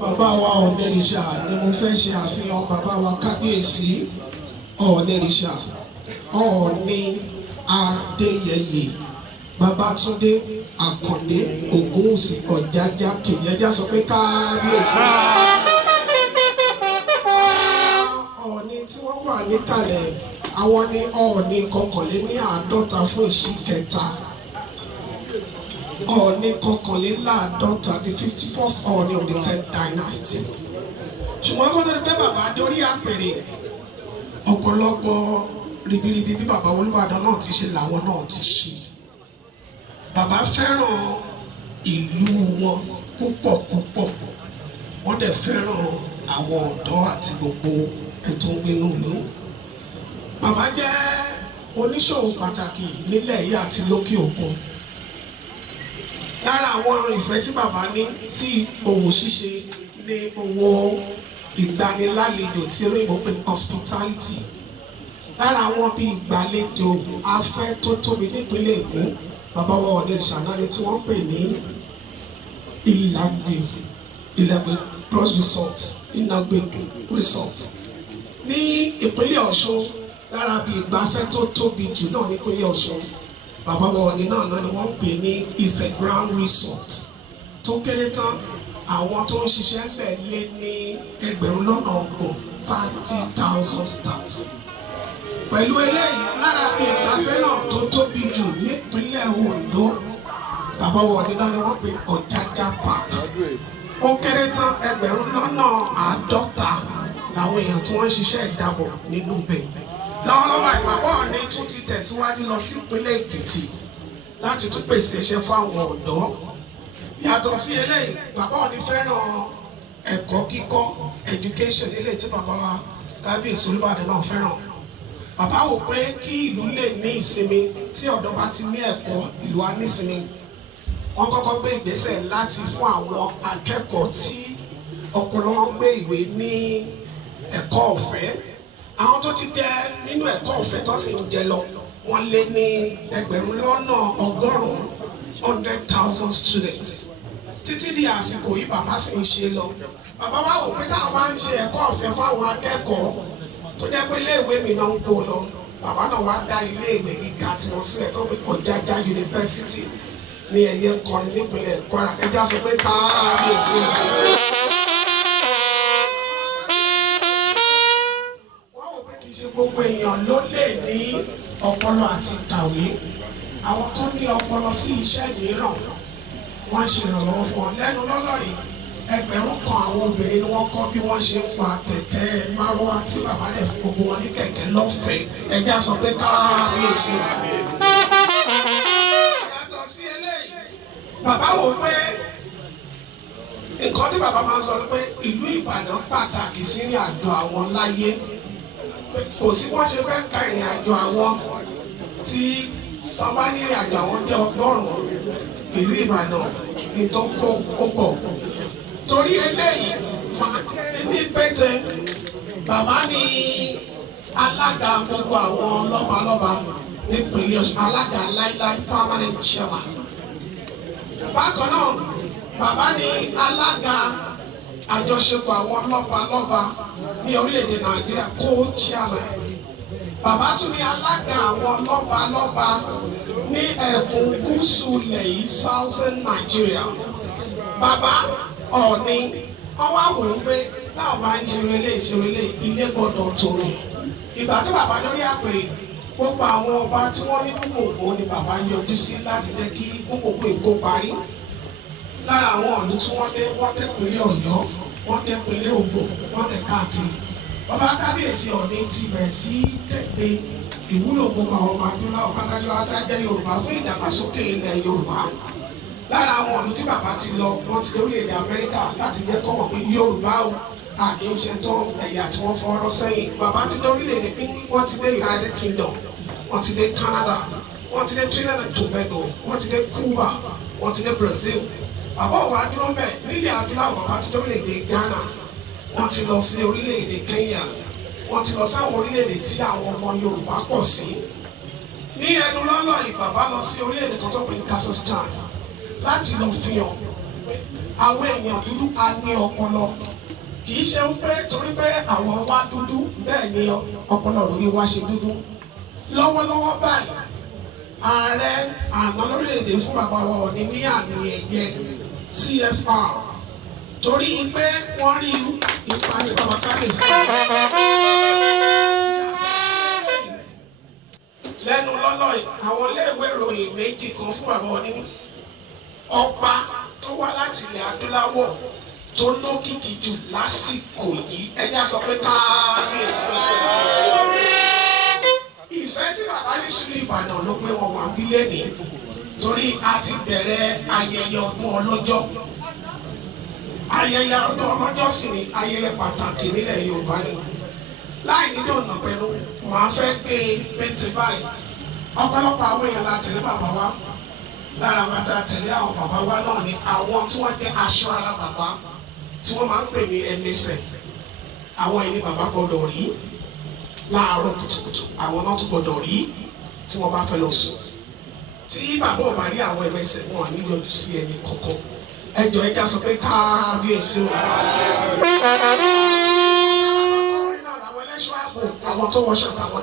bàbá wa Ọ̀ọ̀nìrìṣà ni mo fẹ́ ṣe àfihàn bàbá wa kábíyèsí Ọ̀ọ̀nìrìṣà Ọọ̀ni Adéyẹyè Babátúndé Àkàndé Ògúnwùsì Ọ̀jájá kejì. Ẹjá sọ pé kábíyèsí. Ọọ̀ni tí wọ́n wà níkàlẹ̀ àwọn ní Ọọ̀ni kọkànléníàádọ́ta fún ìṣíkẹta. Ọọ̀ni kọkànléláàádọ́ta, the 51st Ọọ̀ni of the 10th dynasty. Ṣùgbọ́n kó tó di pé bàbá dórí àpèrè, ọ̀pọ̀lọpọ̀ ribiribi bí bàbá Olúbàdàn náà ti ṣe làwọn náà ti ṣe. Bàbá fẹ́ràn ìlú wọn púpọ̀ púpọ̀. Wọ́n dẹ̀ fẹ́ràn àwọn ọ̀dọ́ àti gbogbo ètò ìgbénu ìlú. Bàbá jẹ́ oníṣòwò pàtàkì nílẹ̀ yìí àti lókè òkun. Lára àwọn ìfẹ́ tí bàbá ní sí òwò ṣíṣe ní owó ìgbanilálejò tí olóyìnbó pè ní hospitality. Lára àwọn bíi ìgbàlejò afẹ́ tó tóbi nípínlẹ̀ Èkó, bàbá wa Ọ̀ọ̀nìrìṣà náà ni tí wọ́n pè ní Ìlàgbé Cross Resort, Ìlàgbé Resort. Ní ìpínlẹ̀ Ọ̀ṣun, lára bíi ìgbafẹ́ tó tóbi jù náà nípínlẹ̀ Ọ̀ṣun, bàbá wa Ọọ̀nì náà ni wọ́n pè ní Ifẹ̀ Grand Resort. Tó kéré tán, àwọn tó ń ṣiṣẹ́ ń bẹ̀ lé ní 30,000 staff. Pẹ̀lú eléyìí, lára bí ìgbafẹ́ náà tó tóbi jù nípínlẹ̀ Ondo, bàbá wa Ọọ̀nì náà ni wọ́n pè Ọ̀jájá Park. Ó kéré tán 50,000 làwọn èèyàn tí wọ́n ń ṣiṣẹ́ ìdábọ̀ nínú ibẹ̀. Lọ́wọ́lọ́wọ́ bàbá Ọọ̀nì tún ti tẹ̀síwájú lọ sí ìpínlẹ̀ Èkìtì láti tún pèsè iṣẹ́ fáwọn ọ̀dọ́. Yàtọ̀ sí eléyìí, bàbá Ọọ̀nì fẹ́ràn ẹ̀kọ́ kíkọ́, education, eléyìí tí bàbá wa kábíyèsí Olúbàdàn náà fẹ́ràn. Bàbá wò pé kí ìlú lè ní ìsinmi, tí ọ̀dọ́ bá ti ní ẹ̀kọ́, ìlú á ní ìsinmi. Wọ́n kọ́kọ́ gbé ìgbésẹ̀ láti fún àwọn akẹ́kọ̀ọ́ tí ọpọlọ wọn gbé ìwé ní ẹ̀kọ́ ọ̀fẹ́. Àwọn tó ti jẹ nínú ẹ̀kọ́ ọ̀fẹ́ tó sì ń jẹ lọ, wọ́n lé ní 100,000 students. Títí di àsìkò yìí bàbá sì ń ṣe lọ. Bàbá wa wò pé táwọn bá ń ṣe ẹ̀kọ́ ọ̀fẹ́ fáwọn akẹ́kọ̀ọ́ tó jẹ́ pé iléèwé mi náà ń kó lọ, bàbá náà wá dá iléèwé gíga tí wọ́n sílẹ̀ tó ń pè Ọ̀jájá University ní ẹ̀yẹ kọrin nípínlẹ̀ Kwara. Ẹjá sọ pé kábíyèsí. Wọ́n wò pé kì í ṣe gbogbo èèyàn ló lè ní ọpọlọ àti kàwé. Àwọn tó ní ọpọlọ sí iṣẹ́ mìíràn wọ́n ṣe ìrànlọ́wọ́ fún wọn. Lẹ́nu lọ́lọ́ yìí, 1,000 àwọn obìnrin ni wọ́n kọ́ bí wọ́n ṣe ń pa kẹ̀kẹ́ márúwá tí bàbá dẹ̀ fún gbogbo wọn ní kẹ̀kẹ́ lọ́fẹ̀ẹ́. Ẹjá sọ pé kábíyèsí. Yàtọ̀ sí eléyìí, bàbá wò pé nǹkan tí bàbá máa ń sọ ni pé ìlú Ìbàdàn pàtàkì sí ìrìn àjò àwọn láyé. Kò sí wọ́n ṣe fẹ́ ka ìrìn àjò àwọn tí wọ́n bá ní ìrìn àjò àwọn jẹ́ 100, ìlú Ìbàdàn ní tó kó pọ̀. Torí eléyìí, ní pété, bàbá ní alága gbogbo àwọn lọ́balọ́ba nípínlẹ̀ Ọ̀ṣun, alága láíláí permanent chairman. Bákan náà, bàbá ní alága àjọṣepọ̀ àwọn lọ́balọ́ba ní orílẹ̀-èdè Nàìjíríà co-chairman. Bàbá tún ní alága àwọn lọ́balọ́ba ní ẹkùn gúúsù ilẹ̀ yìí Southern Nigeria. Bàbá Ọọ̀nì wọ́n wá wò ó pé báwo máa ń ṣeré ilé gbọ́dọ̀ tòrò. Ìgbà tí bàbá lórí àpèrè, gbogbo àwọn ọba tí wọ́n ní gbogbo ni bàbá yọjú sí láti jẹ́ kí gbogbo èkó parí. Lára àwọn ìlú tí wọ́n dé ìpínlẹ̀ Ọ̀yọ́, wọ́n dé ìpínlẹ̀ Ògùn, wọ́n dé káàkiri. Bàbá kábíyèsí Ọọ̀nì ti bẹ̀rẹ̀ sí tẹ̀lé ìwúlò gbogbo àwọn ọmọ adúláwọ̀ pátájọ́ àtàjẹ́ Yorùbá fún ìdàgbàsókè ilẹ̀ Yorùbá. Lára àwọn ìlú tí bàbá ti lọ, wọ́n ti dé orílẹ̀-èdè Amẹ́ríkà láti jẹ́ kọ́ mọ̀ pé Yorùbá o àkíńṣe tán ẹ̀yà tí wọ́n fọ́rọ́ sẹ́yìn. Bàbá ti dé orílẹ̀-èdè England, wọ́n ti dé United Kingdom, wọ́n ti dé Canada, wọ́n ti dé Trinidad and Tobago, wọ́n ti dé Cuba, wọ́n ti dé Brazil. Bàbá òwà dúró mẹ́ nílẹ̀ adúláwọ̀, bàbá ti dé orílẹ̀-èdè Ghana, wọ́n ti lọ sí orílẹ̀-èdè Kenya, wọ́n ti lọ sáwọn orílẹ̀-èdè tí àwọn ọmọ Yorùbá pọ̀ sí. Ní ẹnu lọ́lọ́ yìí, bàbá lọ sí orílẹ̀-èdè kan tó pè ní Kazakhstan láti lọ fi hàn àwọn èèyàn dúdú a ní ọpọlọ, kì í ṣe pé torí pé àwọn wa dúdú bẹ́ẹ̀ ni ọpọlọ lórí wa ṣe dúdú. Lọ́wọ́lọ́wọ́ báyìí ààrẹ àná lórílẹ̀‐èdè fún bàbá wa Ọọ̀ni ní àmì ẹ̀yẹ CFR torí pé wọ́n rí ipa tí bàbá Kábíyèsí lẹ́nu lọ́lọ́ àwọn iléèwé ìròyìn méjì kan fún bàbá Ọọ̀ni ní ọba tó wá láti ilẹ̀ adúláwọ̀ tó lókìkí jù lásìkò yìí ẹjá sọ pé Kábíyèsí. Ìfẹ́ tí bàbá ní sílùú Ìbàdàn ló pé wọn wà ń bí lẹ́nìí torí a ti bẹ̀rẹ̀ ayẹyẹ ọdún ọlọ́jọ́. Ayẹyẹ ọdún ọlọ́jọ́ sì ni ayẹyẹ pàtàkì nílẹ̀ Yorùbá ni. Láì nílò ọ̀nà pẹ̀lú màá fẹ́ gbé pété báyìí. Ọ̀pọ̀lọpọ̀ àwọn èèyàn la tẹ̀lé bàbá wa. Lára wa ta tẹ̀lé àwọn bàbá wa náà ni àwọn tí wọ́n jẹ́ aṣọ ara bàbá tí wọ́n máa ń pè ní ẹnẹsẹ̀. Àwọn ẹni bàbá gbọdọ̀ rí láàárọ̀ kùtùkùtù, àwọn náà tún gbọdọ̀ rí tí wọ́n bá fẹ́ lọ sùn. Tí bàbá ò bá rí àwọn ẹlẹ́sẹ̀ wọn ní yọjú sí ẹni kankan. Ẹ jọ̀ọ́ ẹ já sọ pé Kábíyèsí o. Àwọn ẹlẹ́ṣọ́ ààbò àwọn tó wọṣọ táwọn.